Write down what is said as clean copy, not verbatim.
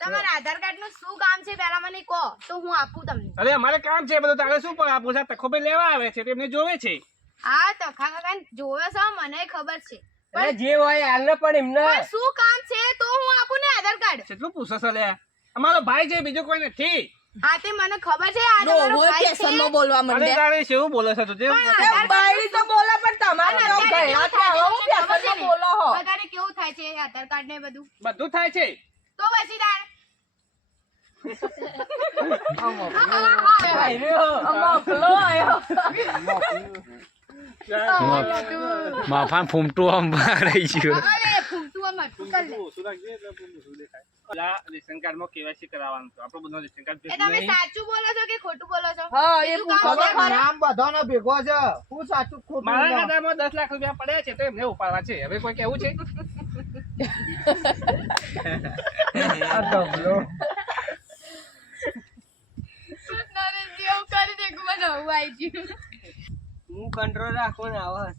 તમારા આધાર કાર્ડ નું શું કામ છે પેલા મને કહો તો હું આપું તમને. અરે અમારે કામ છે બધું, તારે શું પણ આપું છે? તખોબે લેવા આવે છે તેમને જોવે છે. હા તખા કાકા જોવે છે મને ખબર છે અરે જે હોય હાલ પણ એમને પણ શું કામ છે તો હું આપું ને આધાર કાર્ડ. કેટલું પૂછો છો લે? અમારો ભાઈ છે, બીજું કોઈ નથી. હા તે મને ખબર છે આ તમારો ભાઈ છે. બોલવા અરે તારે શું બોલે છે તું? બાઈ તો બોલે પણ તમારે પણ અત્યારે કેવું કેવું બોલો હો અત્યારે કેવું થાય છે આધાર કાર્ડ ને બધું બધું થાય છે. તો પછી તાર માફા ફૂમટું આમ રહી ગયું. અરે ફૂમતું આમ અટકું કર લે. રેશન કાર્ડમાં કેવાયસી કરાવવાનું છે. આપણો બધો રેશન કાર્ડ એ તમે સાચું બોલો છો કે ખોટું બોલો છો? હા એ બીજું કામ છે ખરા? નામ બધાનો ભેગો છે હું સાચું ખોટું મારા ખાતામાં 10 લાખ રૂપિયા પડ્યા છે તો એમને ઉપાડવા છે. હવે કોઈ કેવું છે? આ ડબલો નરેશજી એવું કરી દે કે મને આવું આવી ગયું. હું કંટ્રોલ રાખો ને આવા